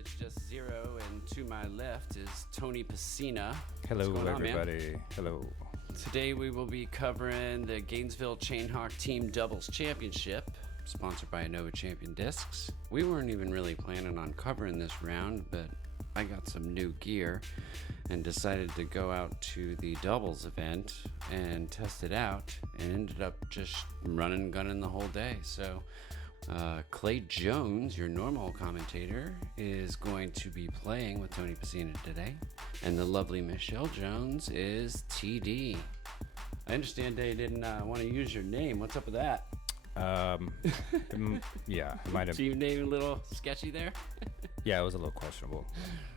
it's just 0, and to my left is Tony Pessina. Hello, What's going on, everybody. man? Hello. Today we will be covering the Gainesville Hawk Team Doubles Championship, sponsored by Nova Champion Discs. We weren't even really planning on covering this round, but I got some new gear and decided to go out to the doubles event and test it out, and ended up just running and gunning the whole day. So Clay Jones, your normal commentator, is going to be playing with Tony Pessina today, and the lovely Michelle Jones is TD. I understand they didn't want to use your name. What's up with that? Yeah, it might have. Team name a little sketchy there? Yeah, it was a little questionable.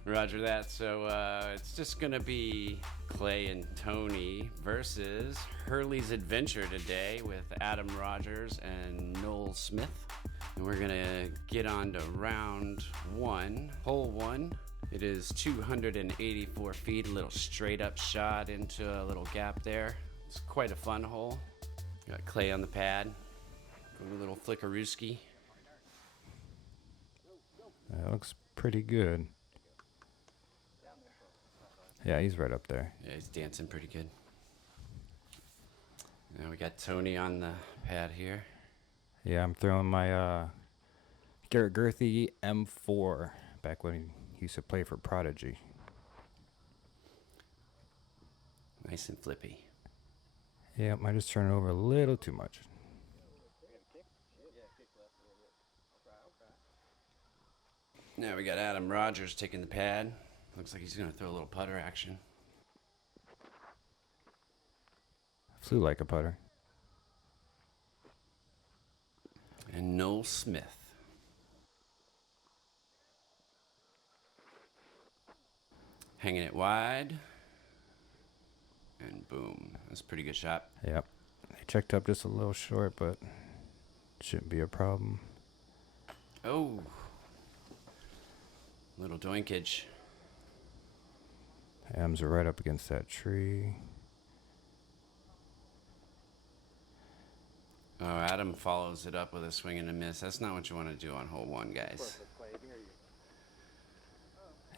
Roger that. So it's just going to be Clay and Tony versus HURLEY'S Adventure today with Adam Rogers and Noel Smith. And we're going to get on to round 1, hole 1. It is 284 feet, a little straight up shot into a little gap there. It's quite a fun hole. Got Clay on the pad. Go a little flickarooski. That looks pretty good. Yeah, he's right up there. Yeah, he's dancing pretty good. Now we got Tony on the pad here. Yeah, I'm throwing my Garrett Girthy M4 back when he used to play for Prodigy. Nice and flippy. Yeah, I just turned it over a little too much. Now we got Adam Rogers taking the pad. Looks like he's going to throw a little putter action. Flew like a putter. And Noel Smith. Hanging it wide. And boom. That's a pretty good shot. Yep. He checked up just a little short, but shouldn't be a problem. Oh. Little doinkage. Adams are right up against that tree. Oh, Adam follows it up with a swing and a miss. That's not what you want to do on hole 1, guys.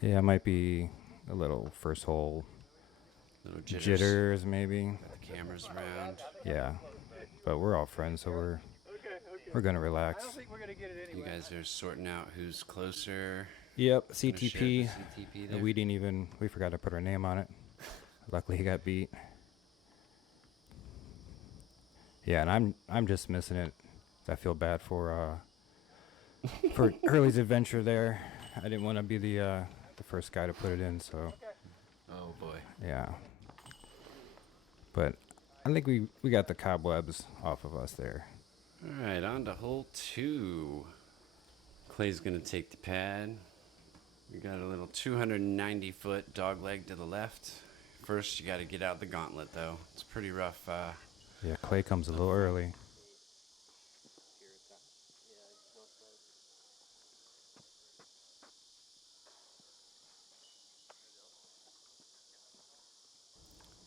Yeah, it might be a little first hole Little jitters maybe. Got the cameras around. Yeah, but we're all friends, so we're gonna relax. You guys are sorting out who's closer. Yep, Gonna share the CTP. CTP there. We forgot to put our name on it. Luckily, he got beat. Yeah, and I'm just missing it. I feel bad for HURLEY'S Adventure there. I didn't want to be the first guy to put it in, so Oh boy. yeah. But I think we got the cobwebs off of us there. All right, on to hole 2. Clay's gonna take the pad. We got a little 290-foot dog leg to the left. First, you got to get out the gauntlet, though. It's pretty rough. Yeah, Clay comes a little early.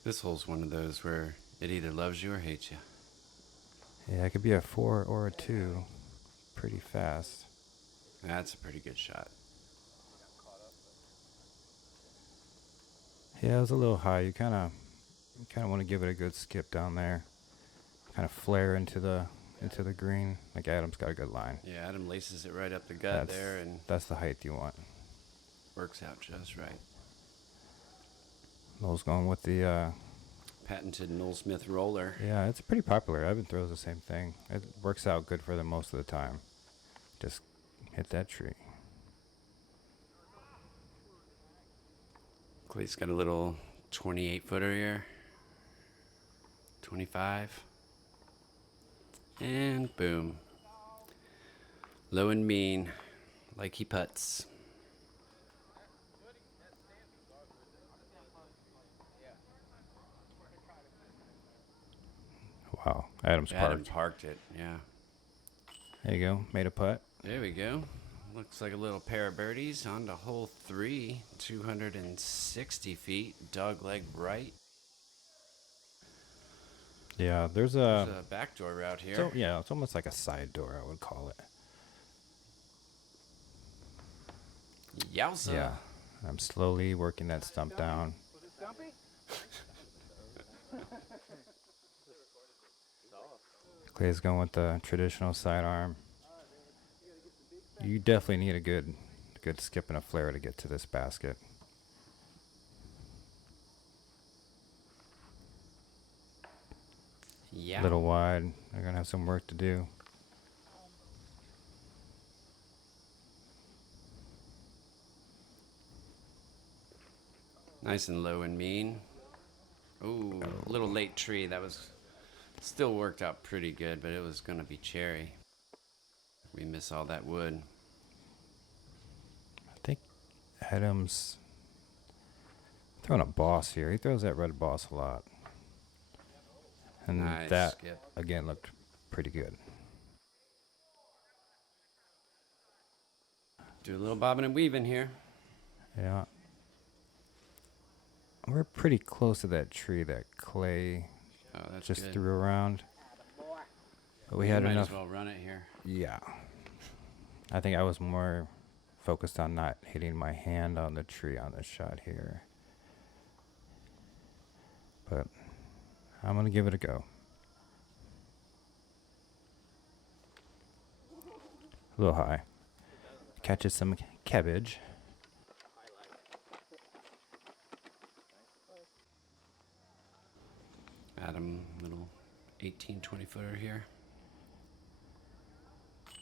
This hole's one of those where it either loves you or hates you. Yeah, it could be a 4 or a 2 pretty fast. That's a pretty good shot. Yeah, it was a little high. You kind of want to give it a good skip down there. Kind of flare into the green. Like Adam's got a good line. Yeah, Adam laces it right up the gut there, and that's the height you want. works out just right. Noel's going with the Patented Noel Smith roller. yeah, it's pretty popular. Evan throws the same thing. It works out good for them most of the time. Just hit that tree. Clay's got a little 28-footer here. 25. And boom. Low and mean, like he putts. Wow, Adam's parked it, yeah. There you go, made a putt. There we go. Looks like a little pair of birdies. On to hole 3, 260 feet, dog leg right. Yeah, there's a backdoor route here. So, yeah, it's almost like a side door, I would call it. Yowza. Yeah, I'm slowly working that stump down. Clay's going with the traditional sidearm. You definitely need a good skip and a flare to get to this basket. Yeah. A little wide. They're gonna have some work to do. Nice and low and mean. Ooh, a little late tree. That was still worked out pretty good, but it was gonna be cherry. We miss all that wood. I think Adams throwing a boss here. He throws that red boss a lot. And Nice that, skip. again, looked pretty good. Do a little bobbing and weaving here. Yeah. We're pretty close to that tree that Clay Oh, that's just good. threw around. But we You had might enough. as well run it here. Yeah. I think I was more focused on not hitting my hand on the tree on this shot here. But I'm going to give it a go. A little high. Catches some cabbage. Adam, little 18, 20 footer here.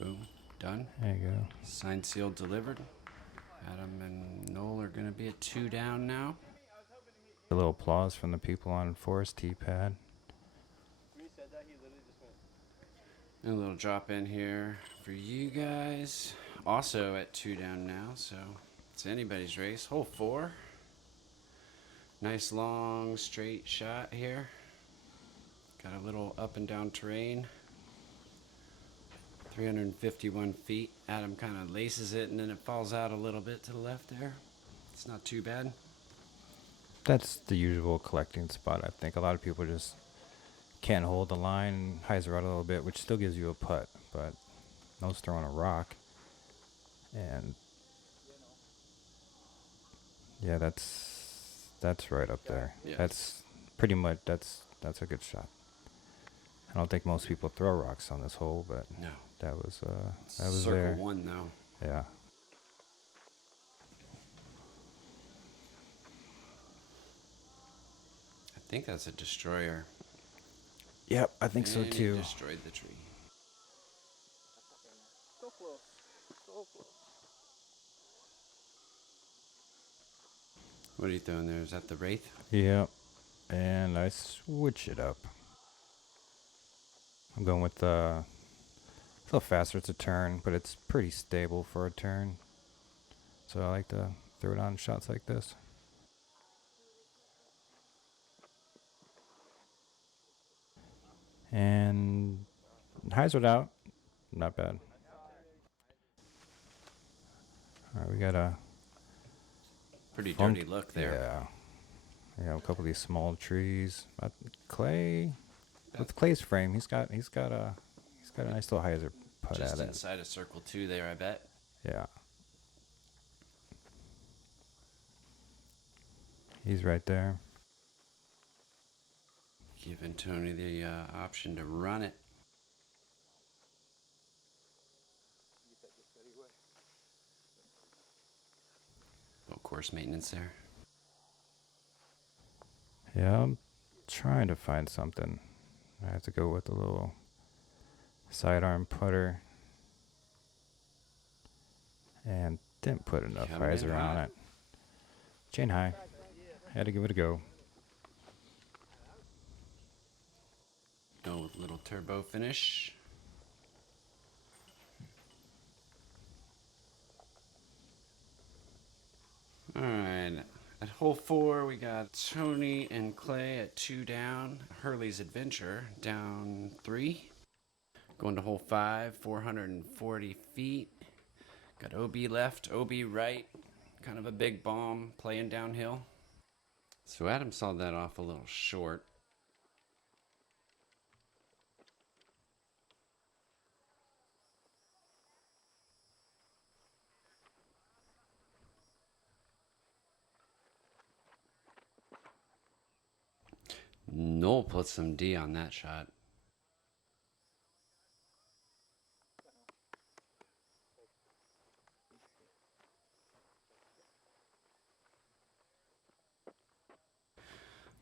Boom, done. There you go. Signed, sealed, delivered. Adam and Noel are going to be at 2 down now. A little applause from the people on Forest Tee pad. And a little drop in here for you guys. Also at 2 down now, so it's anybody's race. Hole 4. Nice long straight shot here. Got a little up and down terrain. 351 feet. Adam kind of laces it and then it falls out a little bit to the left there. It's not too bad. That's the usual collecting spot, I think. A lot of people just can't hold the line and hyzer out a little bit, which still gives you a putt, but No's throwing a rock. And yeah, that's right up there. Yeah. That's pretty much that's a good shot. I don't think most people throw rocks on this hole, but No. that was Circle there. 1 though. Yeah. I think that's a destroyer. Yep, I think so And he too. destroyed the tree. So close. So close. What are you throwing there? Is that the Wraith? Yep. And I switch it up. I'm going with a little faster. It's a turn, but it's pretty stable for a turn. So I like to throw it on shots like this. And hyzered out. Not bad. All right, we got a Pretty funk- dirty look there. Yeah. Yeah, a couple of these small trees. Clay, with Clay's frame, he's got a nice little hyzer putt Just at it. inside of circle 2 there, I bet. Yeah. He's right there. Giving Tony the option to run it. Little course maintenance there. Yeah, I'm trying to find something. I have to go with a little sidearm putter. And didn't put enough Coming in hyzer on hot. it. Chain high. Had to give it a go. Go with a little turbo finish. All right. At hole 4, we got Tony and Clay at 2 down. Hurley's Adventure down 3. Going to hole 5, 440 feet. Got OB left, OB right. Kind of a big bomb playing downhill. So Adam saw that off a little short. Noel put some D on that shot.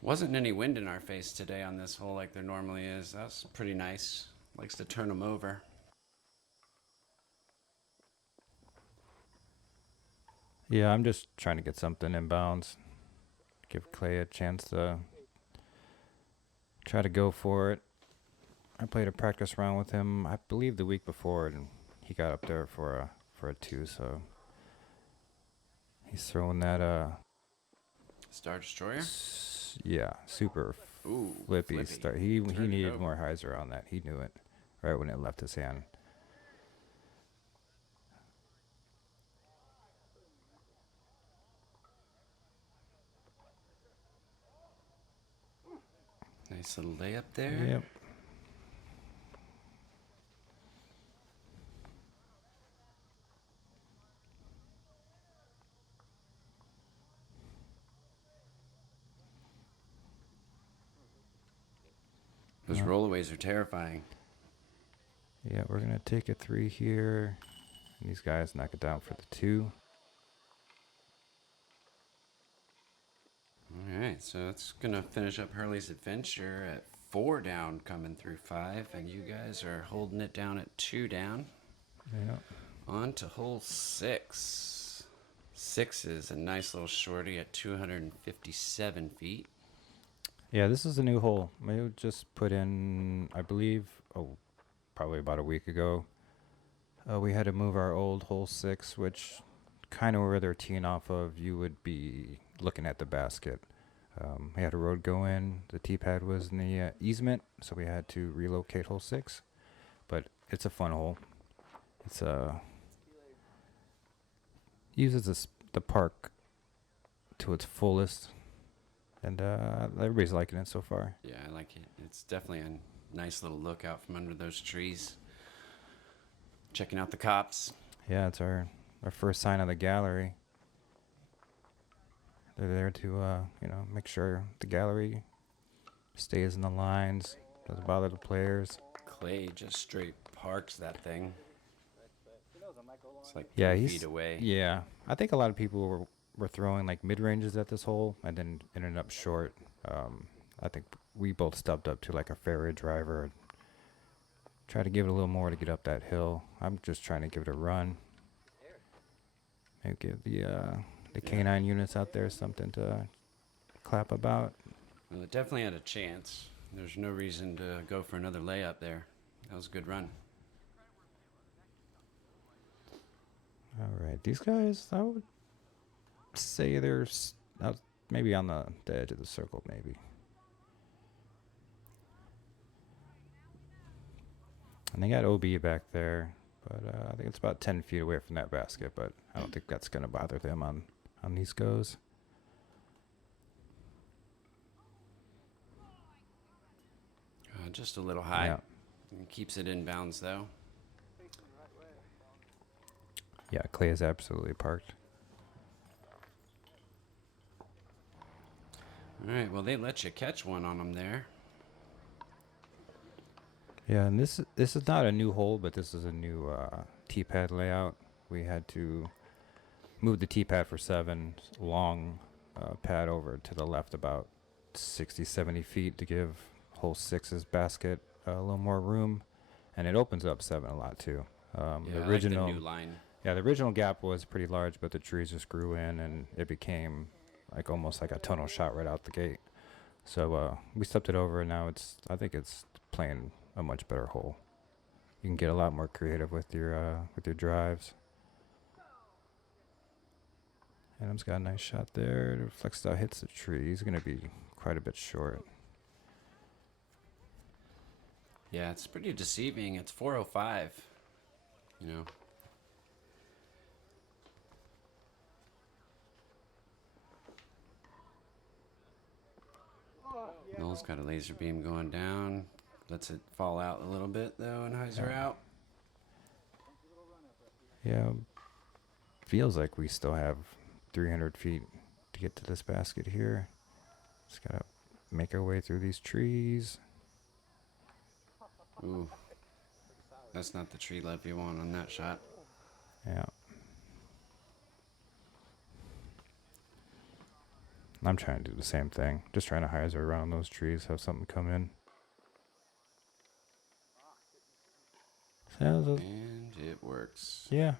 Wasn't any wind in our face today on this hole like there normally is. That's pretty nice. Likes to turn them over. Yeah, I'm just trying to get something inbounds. Give Clay a chance to try to go for it. I played a practice round with him, I believe the week before, and he got up there for a 2, so he's throwing that Star Destroyer? yeah, super Ooh, flippy start. He Turned it needed over. more hyzer on that. He knew it right when it left his hand. Nice little layup there. Yep. Those rollaways are terrifying. Yeah, we're gonna take a 3 here, and these guys knock it down for the 2. All right, so that's gonna finish up Hurley's adventure at 4 down, coming through 5, and you guys are holding it down at 2 down. Yeah. On to hole 6. 6 is a nice little shorty at 257 feet. Yeah, this is a new hole. We just put in, I believe, probably about a week ago. We had to move our old hole 6, which kind of where they're teeing off of, you would be looking at the basket. We had a road go in. The tee pad was in the easement, so we had to relocate hole 6. But it's a fun hole. It's uses the park to its fullest, and everybody's liking it so far. Yeah, I like it. It's definitely a nice little look out from under those trees. Checking out the cops. Yeah, it's our first sign of the gallery. They're there to make sure the gallery stays in the lines, doesn't bother the players. Clay just straight parks that thing. It's like Yeah, 3 he's feet away. Yeah, I think a lot of people were throwing like mid ranges at this hole and then ended up short. I think we both stepped up to like a fairway driver. Try to give it a little more to get up that hill. I'm just trying to give it a run. Maybe give the canine units out there something to clap about. Well, it definitely had a chance. There's no reason to go for another layup there. That was a good run. All right, these guys, I would say they're maybe on the edge of the circle, maybe. And they got OB back there, but I think it's about 10 feet away from that basket, but I don't think that's going to bother them on these goes. Just a little high. Yeah. Keeps it inbounds, though. Yeah, Clay is absolutely parked. All right, well, they let you catch one on them there. Yeah, and this is not a new hole, but this is a new tee pad layout. We had to move the tee pad for 7 long pad over to the left about 60, 70 feet to give hole 6's basket a little more room, and it opens up 7 a lot too. The original, I like the new line. Yeah, the original gap was pretty large, but the trees just grew in, and it became like almost like a tunnel shot right out the gate. So we stepped it over, and now I think it's playing a much better hole. You can get a lot more creative with your drives. Adam's got a nice shot there. The flex style hits the tree. He's going to be quite a bit short. Yeah, it's pretty deceiving. It's 405. You know. Noel's got a laser beam going down. Lets it fall out a little bit, though, and hyzer out. Yeah, feels like we still have 300 feet to get to this basket here. Just got to make our way through these trees. Ooh. That's not the tree lip you want on that shot. Yeah. I'm trying to do the same thing. Just trying to hyzer around those trees, have something come in. So And it works. yeah.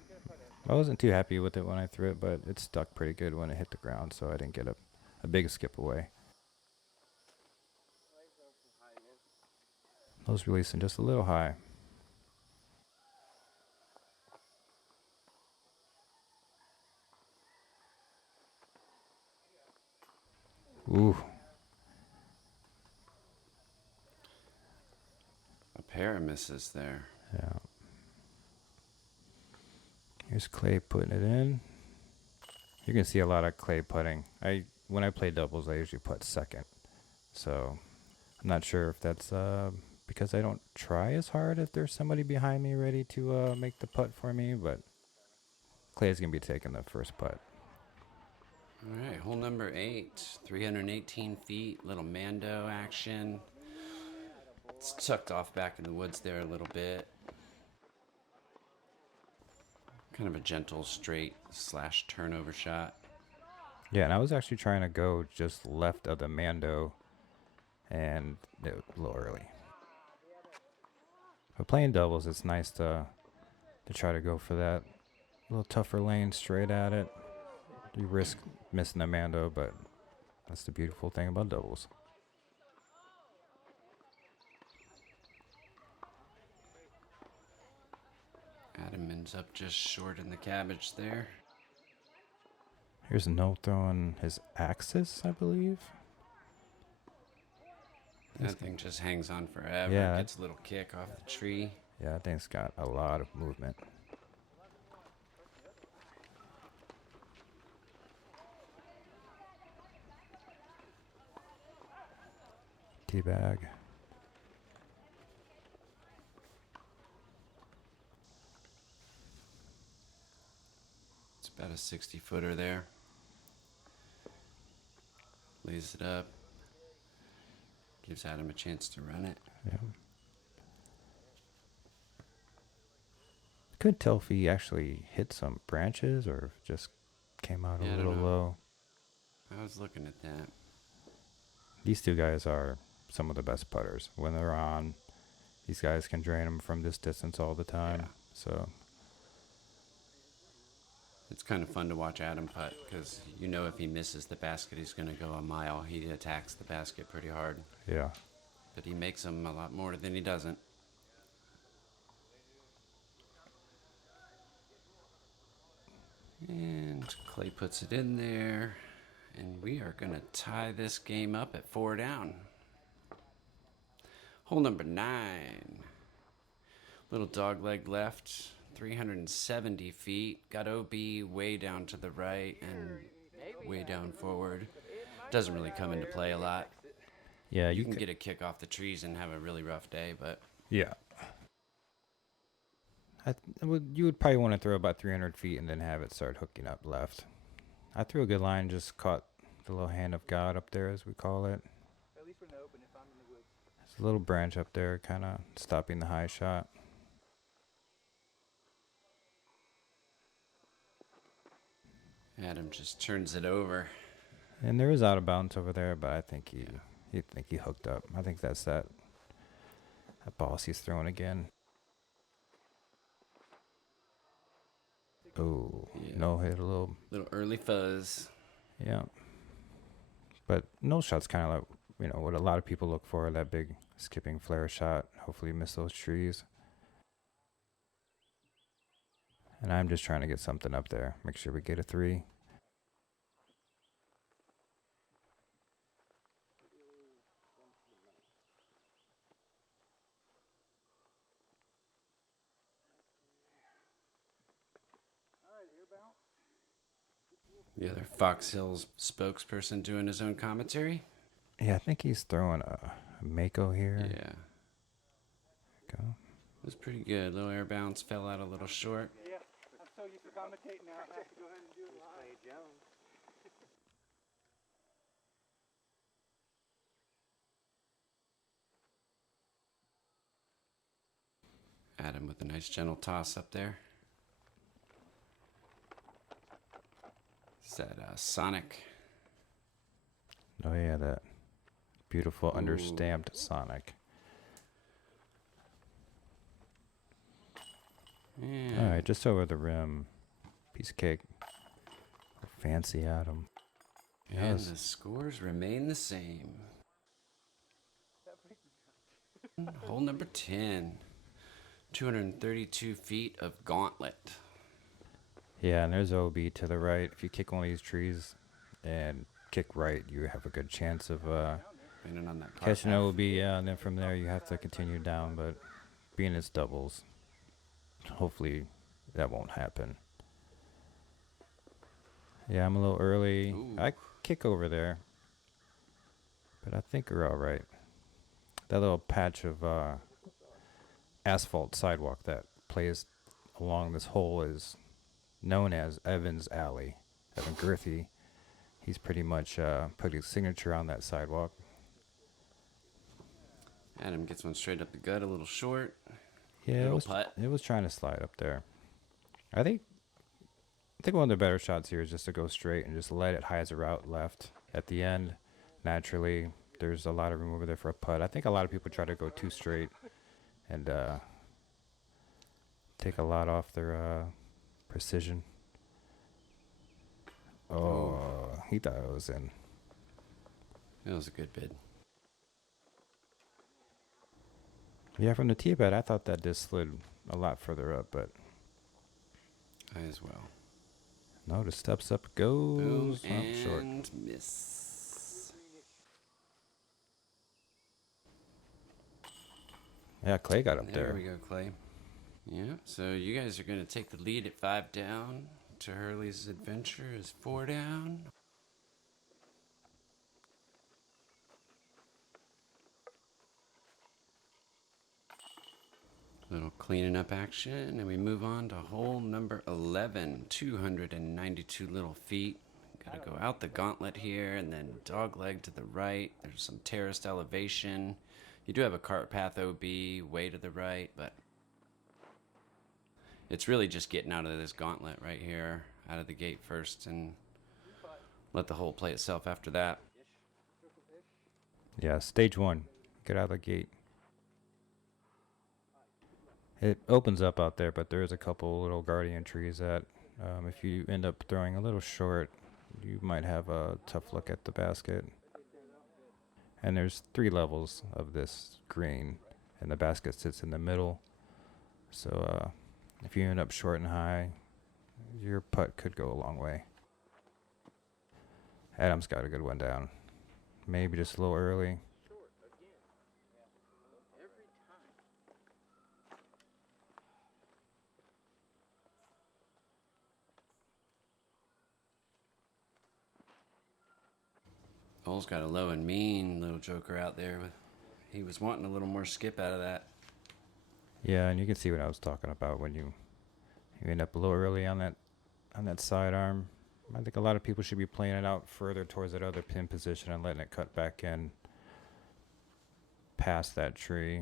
I wasn't too happy with it when I threw it, but it stuck pretty good when it hit the ground, so I didn't get a big skip away. I was releasing just a little high. Ooh. A pair of misses there. Yeah. Here's Clay putting it in. You can see a lot of Clay putting. When I play doubles, I usually putt second. So I'm not sure if that's because I don't try as hard if there's somebody behind me ready to make the putt for me, but Clay's going to be taking the first putt. All right, hole number 8, 318 feet, little Mando action. It's tucked off back in the woods there a little bit. Kind of a gentle, straight / turnover shot. Yeah, and I was actually trying to go just left of the Mando, and it was a little early. But playing doubles, it's nice to try to go for that little tougher lane straight at it. You risk missing the Mando, but that's the beautiful thing about doubles. Adam ends up just short in the cabbage there. Here's Noel throwing his axis, I believe. That thing just hangs on forever. Yeah. Gets a little kick off the tree. Yeah, that thing's got a lot of movement. Teabag. It's about a 60-footer there. Lays it up. Gives Adam a chance to run it. Yeah. Couldn't tell if he actually hit some branches or if it just came out Yeah, I a don't little know. low. I was looking at that. These two guys are some of the best putters. When they're on, these guys can drain them from this distance all the time. Yeah. So, It's kind of fun to watch Adam putt because you know if he misses the basket, he's going to go a mile. He attacks the basket pretty hard, yeah. but he makes them a lot more than he doesn't. And Clay puts it in there, and we are going to tie this game up at 4 down. Hole number 9. Little dog leg left, 370 feet. Got OB way down to the right and way down forward. Doesn't really come into play a lot. Yeah, You can get a kick off the trees and have a really rough day, but Yeah. You would probably want to throw about 300 feet and then have it start hooking up left. I threw a good line, just caught the little hand of God up there, as we call it. At least we're in the open if I'm in the woods. There's a little branch up there, kind of stopping the high shot. Adam just turns it over. And there is out of bounds over there, but I think he hooked up. I think that's that boss he's throwing again. Oh, Yeah. no, hit a little. Little early fuzz. Yeah. But no shot's kind of like, what a lot of people look for, that big skipping flare shot. Hopefully you miss those trees. And I'm just trying to get something up there. Make sure we get a 3. The other Fox Hills spokesperson doing his own commentary. Yeah, I think he's throwing a Mako here. Yeah. Go. It was pretty good. Little air bounce, fell out a little short. Yeah, I'm so used to commentating now. I have to go ahead and do it live. Jones. Adam with a nice gentle toss up there. Is that Sonic? Oh yeah, that beautiful Ooh. understamped Sonic. Yeah. All right, just over the rim. Piece of cake. Fancy Adam. And Yes. the scores remain the same. Hole number 10. 232 feet of gauntlet. Yeah, and there's OB to the right. If you kick one of these trees and kick right, you have a good chance of Landing on that par catching path. OB. Yeah, and then from there you have to continue down. But being it's doubles, hopefully that won't happen. Yeah, I'm a little early. Ooh. I kick over there, but I think we're all right. That little patch of asphalt sidewalk that plays along this hole is known as Evans Alley. Evan Girthy, he's pretty much put his signature on that sidewalk. Adam gets one straight up the gut, a little short. Yeah, Little putt. it was trying to slide up there. I think one of the better shots here is just to go straight and just let it hyzer out left at the end. Naturally, there's a lot of room over there for a putt. I think a lot of people try to go too straight and take a lot off their precision. Oh, he thought it was in. That was a good bid. Yeah, from the tee bed, I thought that disc slid a lot further up, but I as well. no, the steps up goes. Boom Oh, short. and miss. Yeah, Clay got up There there. we go, Clay. Yeah, so you guys are going to take the lead at 5 down. To Hurley's Adventure is 4 down. Little cleaning up action, and we move on to hole number 11. 292 little feet. Gotta go out the gauntlet here, and then dog leg to the right. There's some terraced elevation. You do have a cart path OB way to the right, but it's really just getting out of this gauntlet right here, out of the gate first, and let the hole play itself after that. Yeah, stage 1. Get out of the gate. It opens up out there, but there's a couple little guardian trees that if you end up throwing a little short, you might have a tough look at the basket. And there's 3 levels of this green, and the basket sits in the middle. So if you end up short and high, your putt could go a long way. Adam's got a good one down. Maybe just a little early. Noel's got a low and mean little joker out there. He was wanting a little more skip out of that. Yeah, and you can see what I was talking about when you end up a little early on that sidearm. I think a lot of people should be playing it out further towards that other pin position and letting it cut back in past that tree.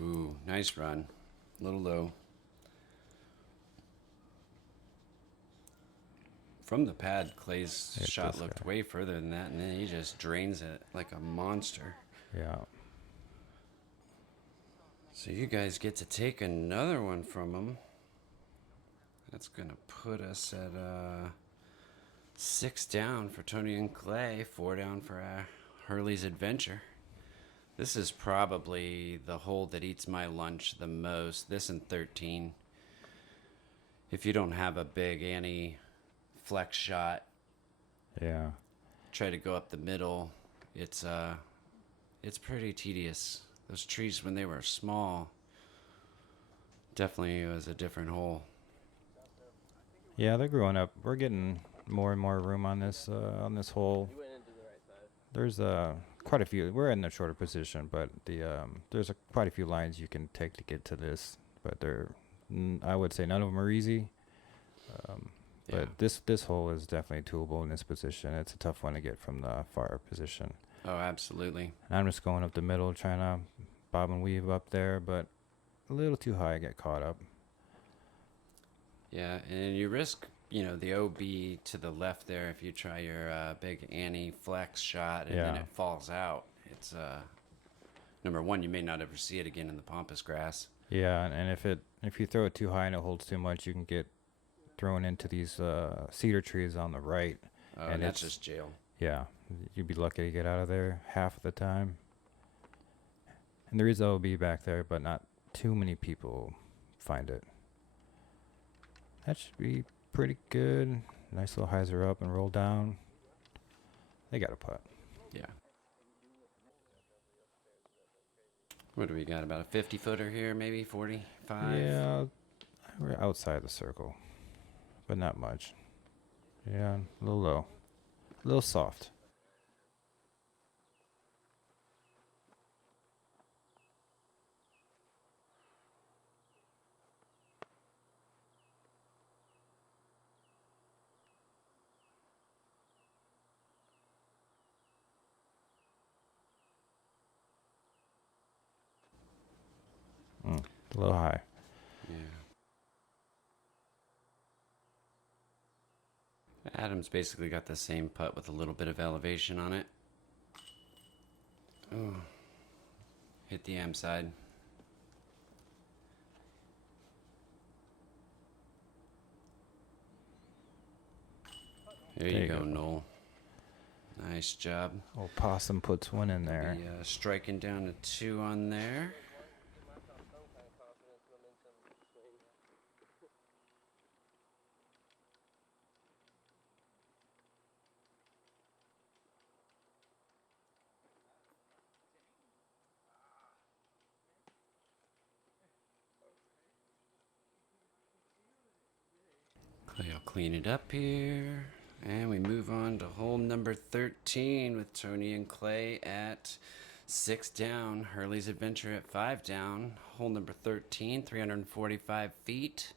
Ooh, nice run. A little low. From the pad, Clay's Hit shot this looked guy. way further than that, and then he just drains it like a monster. Yeah. So you guys get to take another one from him. That's going to put us at 6 down for Tony and Clay, 4 down for Hurley's Adventure. This is probably the hole that eats my lunch the most, this and 13. If you don't have a big anti-flex shot, Yeah. try to go up the middle, it's pretty tedious. Those trees, when they were small, definitely was a different hole. Yeah, they're growing up. We're getting more and more room on this hole. There's quite a few. We're in the shorter position, but there's quite a few lines you can take to get to this. But I would say none of them are easy. But this hole is definitely doable in this position. It's a tough one to get from the far position. Oh, absolutely. And I'm just going up the middle, trying to bob and weave up there, but a little too high, I get caught up. Yeah, and you risk, the OB to the left there if you try your big anti-flex shot and then Yeah. it falls out. It's, number one, you may not ever see it again in the pampas grass. Yeah, and if you throw it too high and it holds too much, you can get thrown into these cedar trees on the right. And that's just jail. Yeah, you'd be lucky to get out of there half of the time. And there is OB back there, but not too many people find it. That should be pretty good. Nice little hyzer up and roll down. They got a putt. Yeah. What do we got? About a 50-footer here, maybe 45? Yeah, we're outside the circle, but not much. Yeah, a little low. A little soft. A little high. Yeah. Adam's basically got the same putt with a little bit of elevation on it. Oh. Hit the am side. There you go, Noel. Nice job. Old Possum puts one in there. Striking down a 2 on there. I'll clean it up here. And we move on to hole number 13 with Tony and Clay at 6 down. Hurley's Adventure at 5 down. Hole number 13, 345 feet.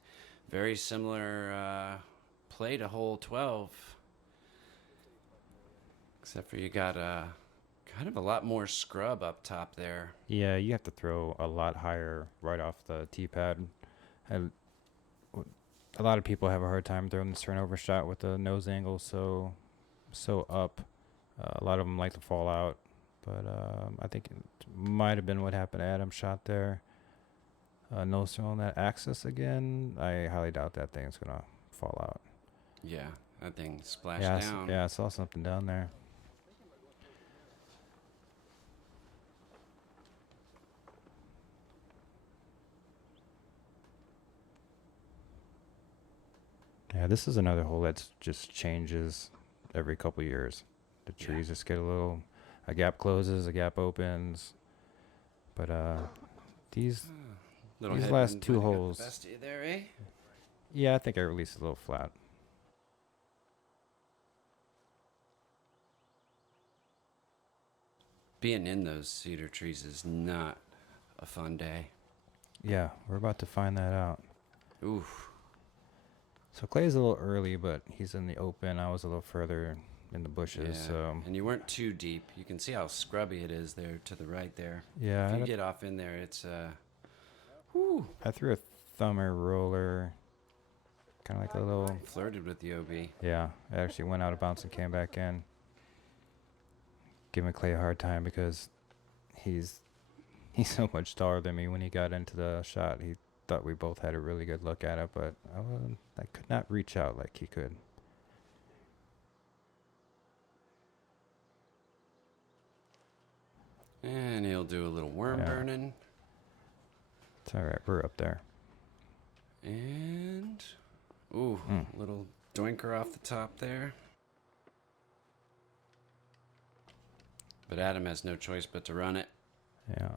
Very similar play to hole 12. Except for you got kind of a lot more scrub up top there. Yeah, you have to throw a lot higher right off the tee pad. A lot of people have a hard time throwing this turnover shot with the nose angle so up. A lot of them like to fall out, but I think it might have been what happened to Adam's shot there. Nose throw on that axis again. I highly doubt that thing's gonna fall out. Yeah, that thing splashed down. Yeah, I saw something down there. Yeah, this is another hole that just changes every couple years. The trees just get a gap closes, a gap opens. But these last two holes. Bestie there, eh? Yeah, I think I released a little flat. Being in those cedar trees is not a fun day. Yeah, we're about to find that out. Oof. So Clay's a little early, but he's in the open. I was a little further in the bushes. Yeah. So And you weren't too deep. You can see how scrubby it is there to the right there. yeah, If you get off in there, it's whew. I threw a thumber roller, kind of like a little. Flirted with the OB. Yeah, it actually went out of bounds and came back in. Giving Clay a hard time because he's so much taller than me. When he got into the shot, he thought we both had a really good look at it, but I could not reach out like he could. And he'll do a little worm burning. It's all right. We're up there. And ooh, little doinker off the top there. But Adam has no choice but to run it. Yeah.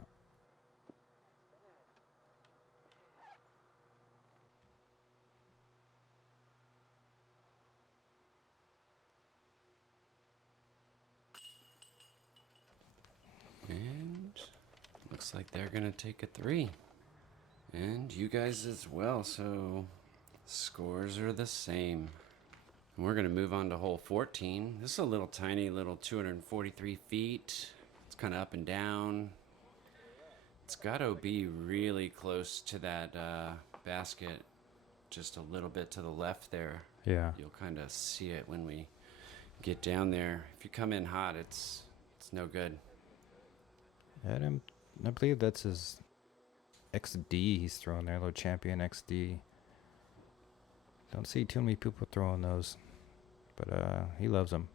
And looks like they're going to take a 3. And you guys as well, so scores are the same. We're going to move on to hole 14. This is a little tiny little 243 feet. It's kind of up and down. It's got to be really close to that basket, just a little bit to the left there. Yeah. You'll kind of see it when we get down there. If you come in hot, it's no good. I believe that's his XD he's throwing there, little champion XD. Don't see too many people throwing those, but he loves them.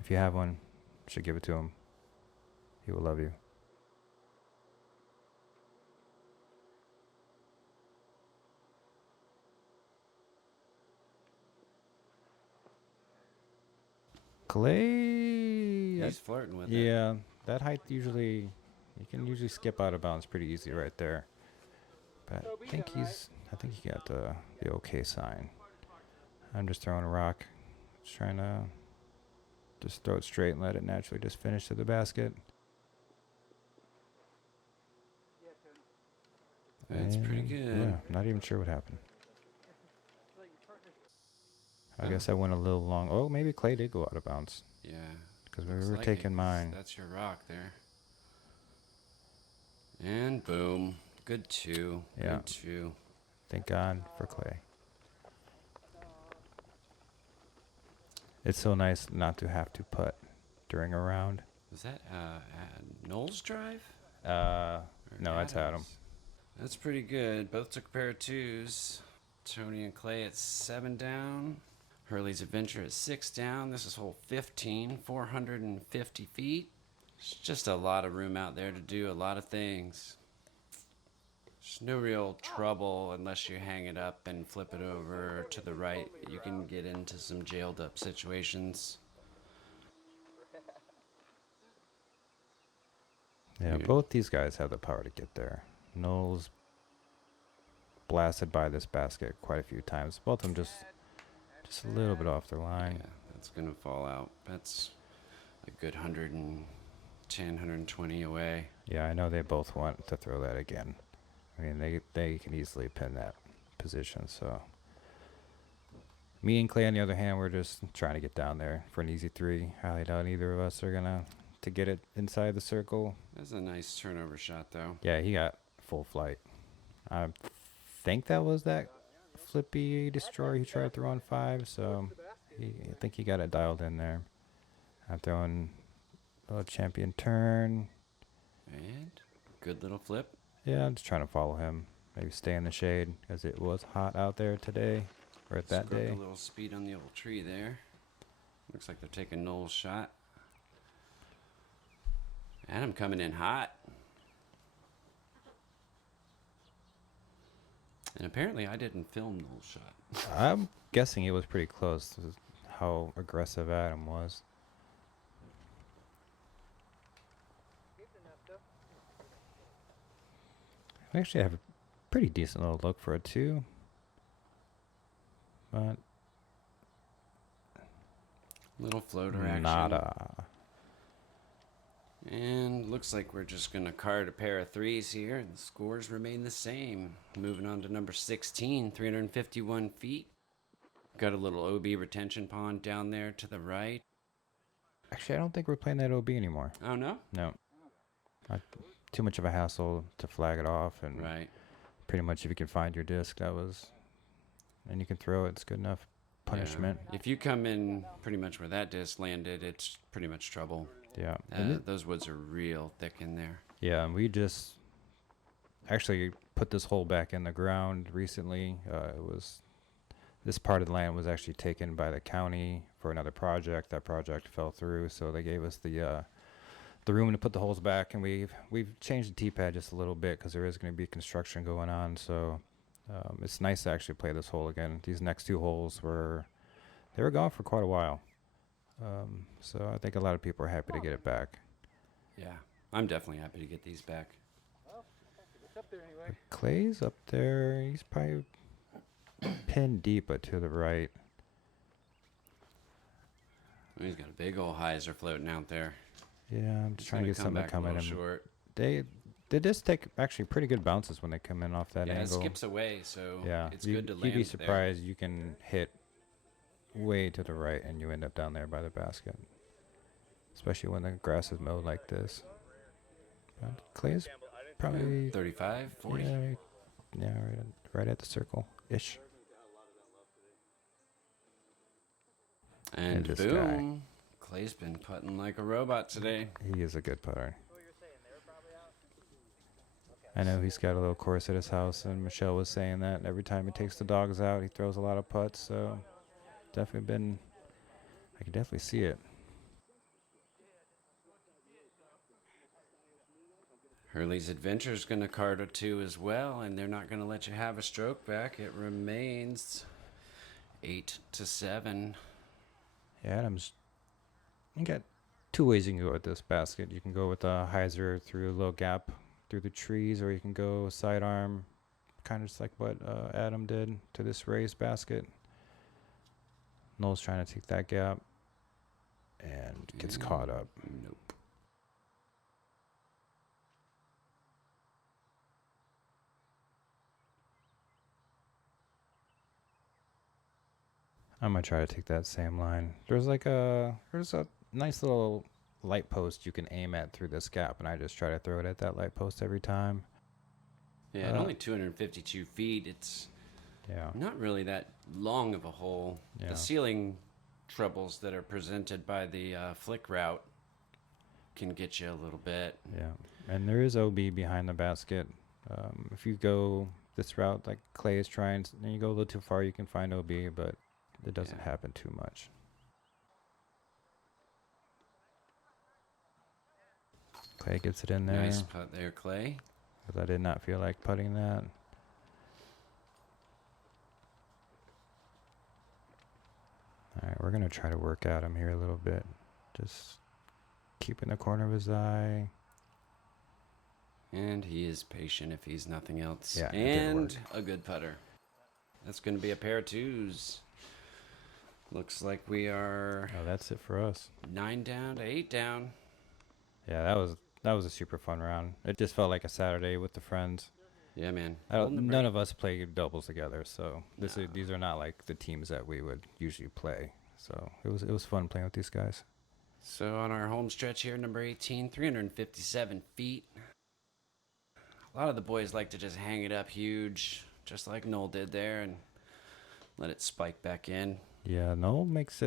If you have one, you should give it to him. He will love you. Clay. He's flirting with it. Yeah, that height usually, you can usually skip out of bounds pretty easy right there. But I think he got the okay sign. I'm just throwing a rock, just trying to just throw it straight and let it naturally just finish to the basket. That's pretty And, good. Yeah, not even sure what happened. I guess I went a little long. Oh, maybe Clay did go out of bounds. Yeah. Because we Looks were like taking it. mine. That's your rock there. And boom. Good two. Yeah. Good two. Thank God for Clay. It's so nice not to have to putt during a round. Was that Noel's drive? No, that's Adam. Adams? That's pretty good. Both took a pair of twos. Tony and Clay at 7 down. Hurley's Adventure at 6 down. This is hole 15, 450 feet. There's just a lot of room out there to do a lot of things. There's no real trouble unless you hang it up and flip it over to the right. You can get into some jailed up situations. Yeah, both these guys have the power to get there. Noel's blasted by this basket quite a few times. Both of them just a little bit off their line. Yeah, that's going to fall out. That's a good 110, 120 away. Yeah, I know they both want to throw that again. I mean, they can easily pin that position. So me and Clay, on the other hand, we're just trying to get down there for an easy three. Highly doubt either of us are gonna to get it inside the circle. That's a nice turnover shot, though. Yeah, he got full flight. I think that was that flippy destroyer he tried to throw on 5. So I think he got it dialed in there. I'm throwing a little champion turn. And good little flip. Yeah, I'm just trying to follow him. Maybe stay in the shade as it was hot out there today, or that Scrubbed day. a little speed on the old tree there. Looks like they're taking Noel's shot. Adam coming in hot. And apparently I didn't film Noel's shot. I'm guessing it was pretty close to how aggressive Adam was. We actually have a pretty decent little look for a 2. But Little floater action. nada. And looks like we're just going to card a pair of 3s here. And the scores remain the same. Moving on to number 16, 351 feet. Got a little OB retention pond down there to the right. Actually, I don't think we're playing that OB anymore. Oh, no? No. Too much of a hassle to flag it off. And Right. pretty much if you can find your disc, and you can throw it, it's good enough punishment. Yeah. If you come in pretty much where that disc landed, it's pretty much trouble. Yeah. Those woods are real thick in there. Yeah, and we just actually put this hole back in the ground recently. This part of the land was actually taken by the county for another project. That project fell through, so they gave us the room to put the holes back, and we've changed the tee pad just a little bit because there is going to be construction going on. So it's nice to actually play this hole again. These next 2 holes were gone for quite a while. So I think a lot of people are happy to get it back. Yeah, I'm definitely happy to get these back. It's up there anyway. Clay's up there. He's probably pinned deep, but to the right. He's got a big old hyzer floating out there. Yeah, I'm just He's trying to gonna get something to back come a at little him. short. They just take actually pretty good bounces when they come in off that Yeah, it angle. skips away, so Yeah, it's good to land You'd be there. surprised you can hit way to the right and you end up down there by the basket. Especially when the grass is mowed like this. But clay is probably 35, 40. Yeah, right at the circle-ish. And this boom. Clay's been putting like a robot today. He is a good putter. I know he's got a little course at his house, and Michelle was saying that every time he takes the dogs out, he throws a lot of putts. So definitely I can definitely see it. Hurley's Adventure's going to card a 2 as well, and they're not going to let you have a stroke back. It remains 8-7. Yeah, Adams, you got two ways you can go with this basket. You can go with a hyzer through a little gap through the trees, or you can go sidearm, kind of just like what Adam did to this raised basket. Noel's trying to take that gap and gets caught up. Nope. I'm gonna try to take that same line. There's a nice little light post you can aim at through this gap, and I just try to throw it at that light post every time. Yeah, at only 252 feet, it's not really that long of a hole. Yeah. The ceiling troubles that are presented by the flick route can get you a little bit. Yeah, and there is OB behind the basket. If you go this route, like Clay is trying, and you go a little too far, you can find OB, but it doesn't happen too much. Clay gets it in there. Nice putt there, Clay. Because I did not feel like putting that. All right, we're going to try to work at him here a little bit. Just keeping the corner of his eye. And he is patient if he's nothing else. Yeah, and a good putter. That's going to be a pair of 2s. Looks like we are... Oh, that's it for us. 9 down to 8 down. Yeah, that was a super fun round. It just felt like a Saturday with the friends. Yeah, man. None of us play doubles together, so these are not like the teams that we would usually play. So it was fun playing with these guys. So on our home stretch here, number 18, 357 feet. A lot of the boys like to just hang it up huge, just like Noel did there, and let it spike back in. Yeah, Noel makes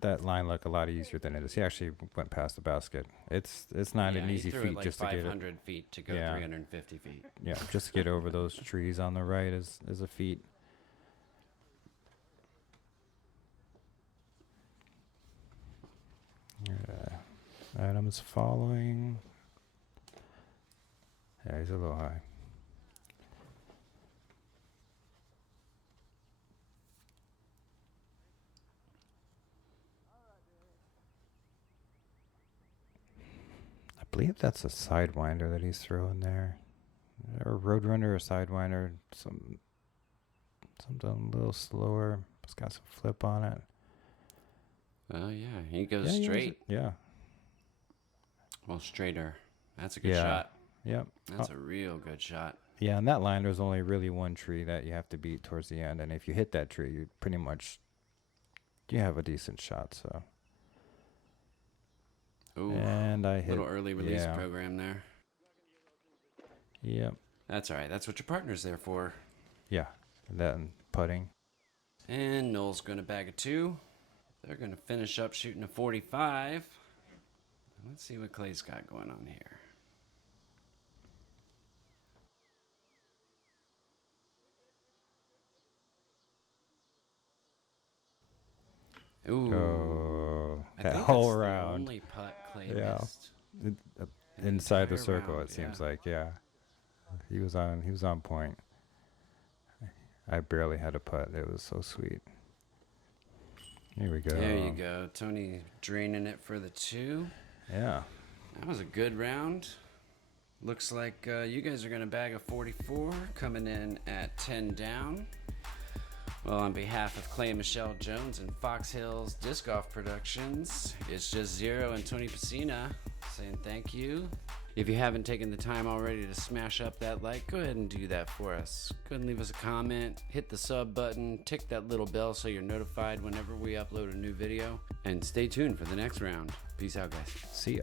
that line look a lot easier than it is. He actually went past the basket. It's not an easy feat like just to get it. 500 feet to go 350 feet. Yeah, just to get over those trees on the right is a feat. Adam's following. Yeah, he's a little high. I believe that's a sidewinder that he's throwing there. Or Roadrunner or sidewinder. Something a little slower. It's got some flip on it. Oh, yeah. He goes straight. Yeah. Well, straighter. That's a good shot. Yep. That's a real good shot. Yeah, and that line, there's only really one tree that you have to beat towards the end. And if you hit that tree, you pretty much, you have a decent shot, so. Ooh, and I hit. Little early release program there. Yep. That's all right. That's what your partner's there for. Yeah, that and putting. And Noel's going to bag a 2. They're going to finish up shooting a 45. Let's see what Clay's got going on here. Ooh. Oh, that think whole that's round. The only putt Clay missed. Inside the entire circle, round, it seems like, yeah. He was on point. I barely had a putt. It was so sweet. Here we go. There you go. Tony draining it for the 2. Yeah. That was a good round. Looks like you guys are going to bag a 44, coming in at 10 down. Well, on behalf of Clay and Michelle Jones and Fox Hills Disc Golf Productions, it's just Zero and Tony Pessina saying thank you. If you haven't taken the time already to smash up that like, go ahead and do that for us. Go ahead and leave us a comment, hit the sub button, tick that little bell so you're notified whenever we upload a new video, and stay tuned for the next round. Peace out, guys. See ya.